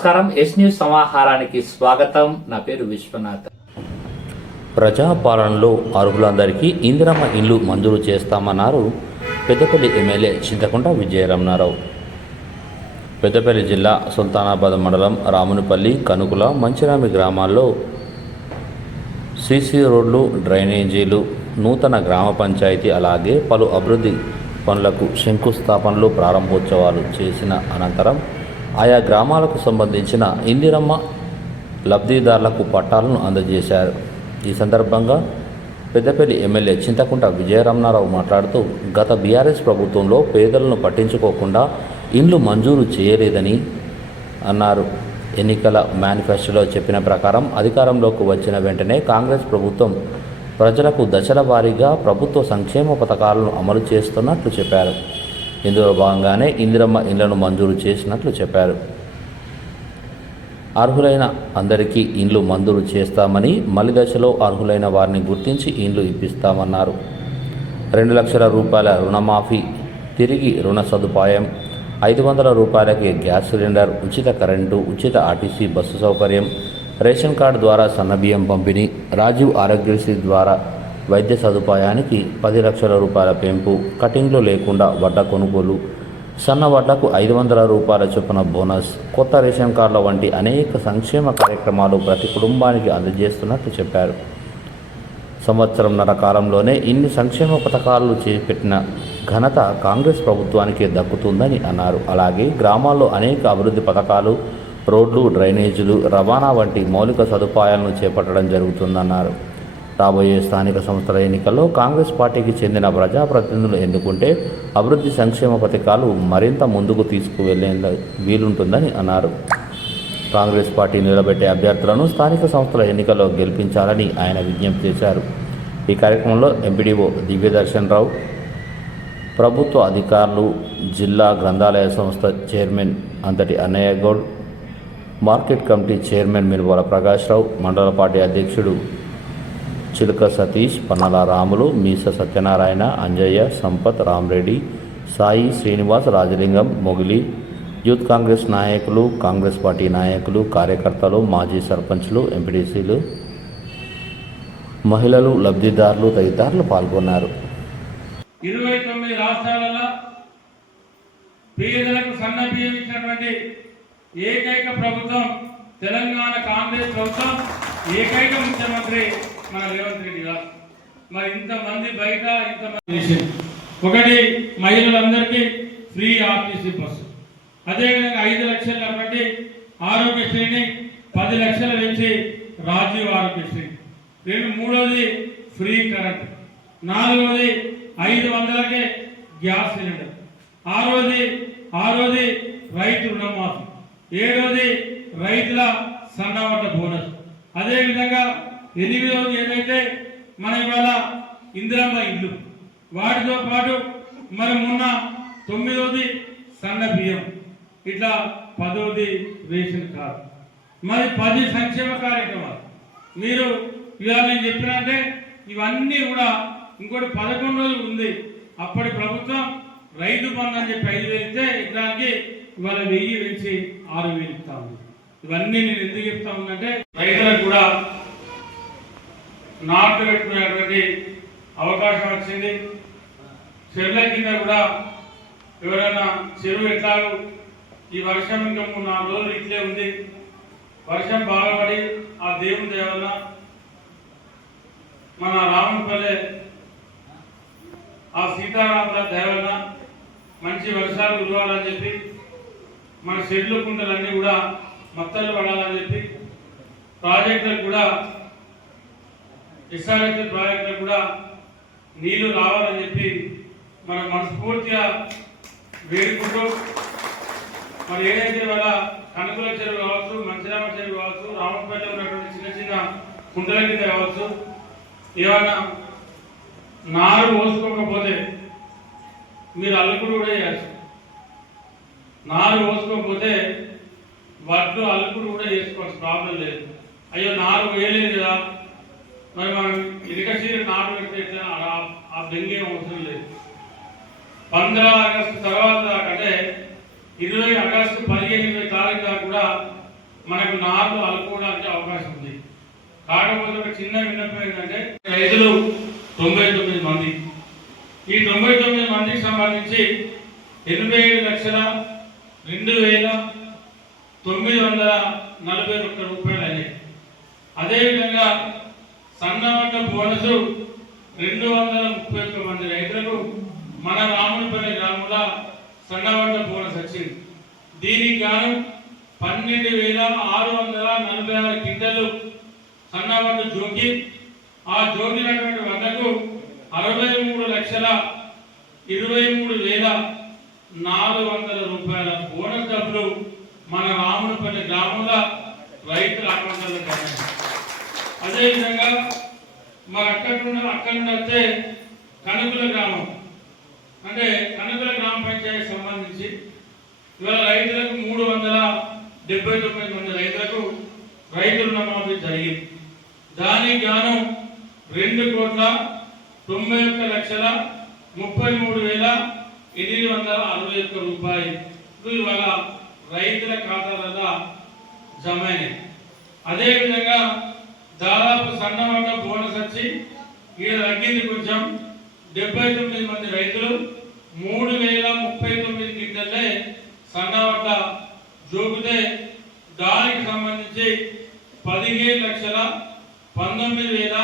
నమస్కారం. Yes news సమాహారానికి స్వాగతం. నా పేరు విశ్వనాథ్. ప్రజాపాలనలో అర్హులందరికీ ఇందిరమ్మ ఇల్లు మంజూరు చేస్తామన్నారు పెద్దపల్లి ఎమ్మెల్యే చింతకుంట విజయరమణారావు. పెద్దపల్లి జిల్లా సుల్తానాబాద్ మండలం రామునిపల్లి కనుకుల మంచిరామి గ్రామాల్లో సీసీ రోడ్లు డ్రైనేజీలు నూతన గ్రామ పంచాయతీ అలాగే పలు అభివృద్ధి పనులకు శంకుస్థాపనలు ప్రారంభోత్సవాలు చేసిన అనంతరం ఆయా గ్రామాలకు సంబంధించిన ఇందిరమ్మ లబ్ధిదారులకు పట్టాలను అందజేశారు. ఈ సందర్భంగా పెద్దపల్లి ఎమ్మెల్యే చింతకుంట విజయరమణారావు మాట్లాడుతూ గత బీఆర్ఎస్ ప్రభుత్వంలో పేదలను పట్టించుకోకుండా ఇండ్లు మంజూరు చేయలేదని అన్నారు. ఎన్నికల మేనిఫెస్టోలో చెప్పిన ప్రకారం అధికారంలోకి వచ్చిన వెంటనే కాంగ్రెస్ ప్రభుత్వం ప్రజలకు దశల వారీగా ప్రభుత్వ సంక్షేమ పథకాలను అమలు చేస్తున్నట్లు చెప్పారు. ఇందులో భాగంగానే ఇందిరమ్మ ఇండ్లను మంజూరు చేసినట్లు చెప్పారు. అర్హులైన అందరికీ ఇండ్లు మంజూరు చేస్తామని మలి దశలో అర్హులైన వారిని గుర్తించి ఇండ్లు ఇప్పిస్తామన్నారు. రెండు లక్షల రూపాయల రుణమాఫీ తిరిగి రుణ సదుపాయం ఐదు వందల రూపాయలకి గ్యాస్ సిలిండర్ ఉచిత కరెంటు ఉచిత ఆర్టీసీ బస్సు సౌకర్యం రేషన్ కార్డు ద్వారా సన్నబియ్యం పంపిణీ రాజీవ్ ఆరోగ్యశ్రీ ద్వారా వైద్య సదుపాయానికి పది లక్షల రూపాయల పెంపు కటింగ్లు లేకుండా వడ్డ కొనుగోలు సన్న వడ్లకు ఐదు వందల రూపాయల చొప్పున బోనస్ కొత్త రేషన్ కార్డుల వంటి అనేక సంక్షేమ కార్యక్రమాలు ప్రతి కుటుంబానికి అందజేస్తున్నట్లు చెప్పారు. సంవత్సరంన్నర కాలంలోనే ఇన్ని సంక్షేమ పథకాలు చేపట్టిన ఘనత కాంగ్రెస్ ప్రభుత్వానికే దక్కుతుందని అన్నారు. అలాగే గ్రామాల్లో అనేక అభివృద్ధి పథకాలు రోడ్లు డ్రైనేజీలు రవాణా వంటి మౌలిక సదుపాయాలను చేపట్టడం జరుగుతుందన్నారు. రాబోయే స్థానిక సంస్థల ఎన్నికల్లో కాంగ్రెస్ పార్టీకి చెందిన ప్రజాప్రతినిధులు ఎన్నుకుంటే అభివృద్ధి సంక్షేమ పథకాలు మరింత ముందుకు తీసుకువెళ్ళే వీలుంటుందని అన్నారు. కాంగ్రెస్ పార్టీ నిలబెట్టే అభ్యర్థులను స్థానిక సంస్థల ఎన్నికల్లో గెలిపించాలని ఆయన విజ్ఞప్తి చేశారు. ఈ కార్యక్రమంలో ఎంపీడీఓ దివ్యదర్శన్ రావు ప్రభుత్వ అధికారులు జిల్లా గ్రంథాలయ సంస్థ chairman Anthati Annayya Goud market committee chairman Miruvala Prakash Rao మండల పార్టీ అధ్యక్షుడు చిలుక సతీష్ పన్నల రాములు మీస సత్యనారాయణ అంజయ్య సంపత్ రామరెడ్డి సాయి శ్రీనివాస్ రాజలింగం మొగిలి యూత్ కాంగ్రెస్ నాయకులు కాంగ్రెస్ పార్టీ నాయకులు కార్యకర్తలు మాజీ సర్పంచ్లు ఎంపీడీసీలు మహిళలు లబ్ధిదారులు తదితరులు పాల్గొన్నారు. ఇరవై తొమ్మిది రాష్ట్రాలలో పేదలకు సన్న బియ్యం ఇచ్చినటువంటి ఏకైక ప్రభుత్వం తెలంగాణ కాంగ్రెస్ ప్రభుత్వం ఏకైక ముఖ్యమంత్రి మన రేవంత్ రెడ్డి గారు. మరి ఇంతమంది బయట ఇంతమంది ఒకటి మహిళలందరికీ ఫ్రీ ఆర్టీసీ బస్సు. అదేవిధంగా ఐదు లక్షల కాబట్టి ఆరోగ్యశ్రీని పది లక్షలు నుంచి రాజీవ్ ఆరోగ్యశ్రీ రెండు మూడోది ఫ్రీ కరెంట్. నాలుగవది ఐదు వందలకే గ్యాస్ సిలిండర్. ఆరోది ఆరోది రైతు రుణమాఫీ. ఏడోది రైతుల సన్నవట బోనస్. అదేవిధంగా ఎనిమిదవది ఏదైతే మన ఇవాళ ఇందిరమ్మ ఇల్లు వాటితో పాటు మరి మొన్న తొమ్మిదవది సన్న బియ్యం ఇట్లా పదవది రేషన్ కార్డు. మరి పది సంక్షేమ కార్యక్రమాలు. మీరు ఇవాళ నేను చెప్పినంటే ఇవన్నీ కూడా ఇంకోటి పదకొండు రోజులు ఉంది. అప్పటి ప్రభుత్వం రైతు బంధు అని చెప్పి ఐదు వేలు ఇస్తే ఇక్కడానికి ఇవాళ వెయ్యి పెంచి ఆరు వేలు ఇస్తా ఉంది. ఇవన్నీ నేను ఎందుకు చెప్తా ఉందంటే రైతులకు కూడా నాటు పెట్టుకునేటువంటి అవకాశం వచ్చింది. చెరువుల కింద కూడా ఎవరైనా చెరువు ఎట్లాగో ఈ వర్షం ఇంకా మూడు నాలుగు రోజులు ఇట్లే ఉంది. వర్షం బాగా పడి ఆ దేవుని దేవన మన రామపల్లె ఆ సీతారాముల దేవన మంచి వర్షాలు కురవాలని చెప్పి మన చెట్లు కుంటలన్నీ కూడా మత్తలు పడాలని చెప్పి ప్రాజెక్టులకు కూడా ఎస్ఆర్ఎస్ ప్రాజెక్టులకు కూడా నీళ్ళు రావాలని చెప్పి మన మనస్ఫూర్తిగా వేడుకుంటూ మరి ఏదైతే వాళ్ళ కనుకుల చెరువు కావచ్చు మంచిరామ చెరువు కావచ్చు రామపేట ఉన్నటువంటి చిన్న చిన్న కుంటల కింద కావచ్చు ఏమన్నా నారు పోసుకోకపోతే మీరు అల్లుకుడు కూడా చేయచ్చు నారు పోసుకోకపోతే వడ్లు అల్లుకుడు కూడా చేసుకోవచ్చు ప్రాబ్లం లేదు. అయ్యో నారు వేయలేదు కదా. మరి మనం ఇటుక నాటు పెడితే ఎట్లా? ఆ- ఆ బెంగే అవసరం లేదు. పంద్రా ఆగస్టు తర్వాత అంటే ఇరవై ఆగస్టు పదిహేను ఇరవై తారీఖు దాకా కూడా మనకు నార్లు అలుకోవడానికి అవకాశం ఉంది. కాకపోతే ఒక చిన్న విన్నపం ఏంటంటే రైతులు తొంభై తొమ్మిది మంది. ఈ తొంభై తొమ్మిది మందికి సంబంధించి ఎనభై ఏడు లక్షల రెండు వేల తొమ్మిది వందల నలభై ఒక్క రూపాయలు అయ్యాయి అదేవిధంగా సన్నవడ్డ బోనసు రెండు వందల ముప్పై ఒక్క మంది రైతులకు మన రామునిపల్లి గ్రామంలో సన్నవడ్డ బోనస్ వచ్చింది. దీనికి గాను పన్నెండు వేల ఆరు వందల నలభై ఆరు కింటలు సన్నవడ్డ జోకి ఆ జోకినటువంటి వందకు అరవై మూడు లక్షల ఇరవై మూడు వేల నాలుగు వందల రూపాయల బోనస్ డబ్బులు మన రామునిపల్లి గ్రామంలో రైతుల అకౌంట్లలో అదేవిధంగా మా అక్కడ నుండి అక్కడ నుండి వస్తే కనుకుల గ్రామం. అంటే కనుకుల గ్రామ పంచాయతీ సంబంధించి ఇవాళ రైతులకు మూడు వందల డెబ్బై తొమ్మిది మంది రైతులకు రైతు రుణమాఫీ జరిగింది. దానికి గాను రెండు కోట్ల తొంభై ఒక్క లక్షల ముప్పై మూడు వేల ఎనిమిది వందల అరవై ఒక్క రూపాయలు ఇవాళ రైతుల ఖాతాలలో జమ అయినాయి. అదేవిధంగా దాదాపు సన్నమట్ట బోనస్ వచ్చి ఈడ తగ్గింది కొంచెం డెబ్బై తొమ్మిది మంది రైతులు మూడు వేల ముప్పై తొమ్మిది గింటలే సన్నమట్ట జోకితే దానికి సంబంధించి పదిహేను లక్షల పంతొమ్మిది వేల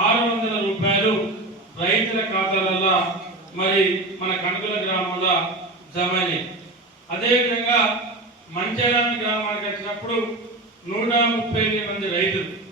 ఆరు వందల రూపాయలు రైతుల ఖాతాలలో మరి మన కనుగొల గ్రామంలో జమ అదేవిధంగా మంచిర్యాల గ్రామానికి వచ్చినప్పుడు నూట ముప్పై ఎనిమిది మంది రైతులు